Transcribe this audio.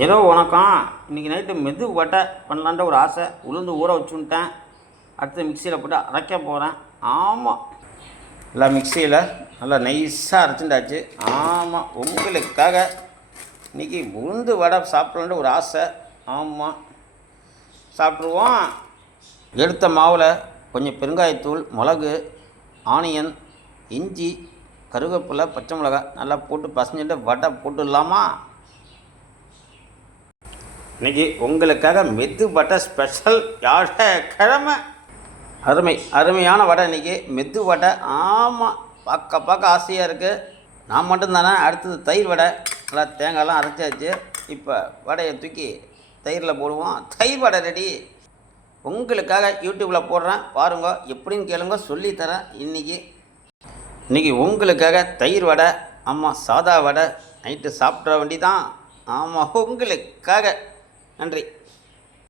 ஏதோ வணக்கம். இன்றைக்கி நைட்டு மெது வடை பண்ணலான்ற ஒரு ஆசை. உளுந்து ஊற வச்சுன்ட்டேன். அடுத்து மிக்சியில் போட்டு அரைக்க போகிறேன். ஆமாம், நல்லா மிக்சியில் நல்லா நைஸாக அரைச்சுட்டாச்சு. ஆமாம், உங்களுக்காக இன்றைக்கி உளுந்து வடை சாப்பிட்லான்ற ஒரு ஆசை. ஆமாம், சாப்பிட்ருவோம். எடுத்த மாவில் கொஞ்சம் பெருங்காயத்தூள், மிளகு, ஆனியன், இஞ்சி, கருவேப்பிலை, பச்சை மிளகாய் நல்லா போட்டு பசஞ்சிட்டு வடை போட்டுடலாமா? இன்றைக்கி உங்களுக்காக மெது வடை ஸ்பெஷல். கிழமை அருமையான வடை இன்றைக்கி மெது வடை. ஆமாம், பார்க்க ஆசையாக இருக்குது. நான் மட்டும்தானே. அடுத்தது தயிர் வடை. நல்லா தேங்காயெல்லாம் அரைச்சாச்சு. இப்போ வடையை தூக்கி தயிரில் போடுவோம். தயிர் வடை ரெடி. உங்களுக்காக யூடியூப்பில் போடுறேன், பாருங்க. எப்படின்னு கேளுங்க, சொல்லித்தரேன். இன்றைக்கி உங்களுக்காக தயிர் வடை. ஆமாம், சாதா வடை. நைட்டு சாப்பிட்ற வேண்டி தான். ஆமாம், உங்களுக்காக. நன்றி.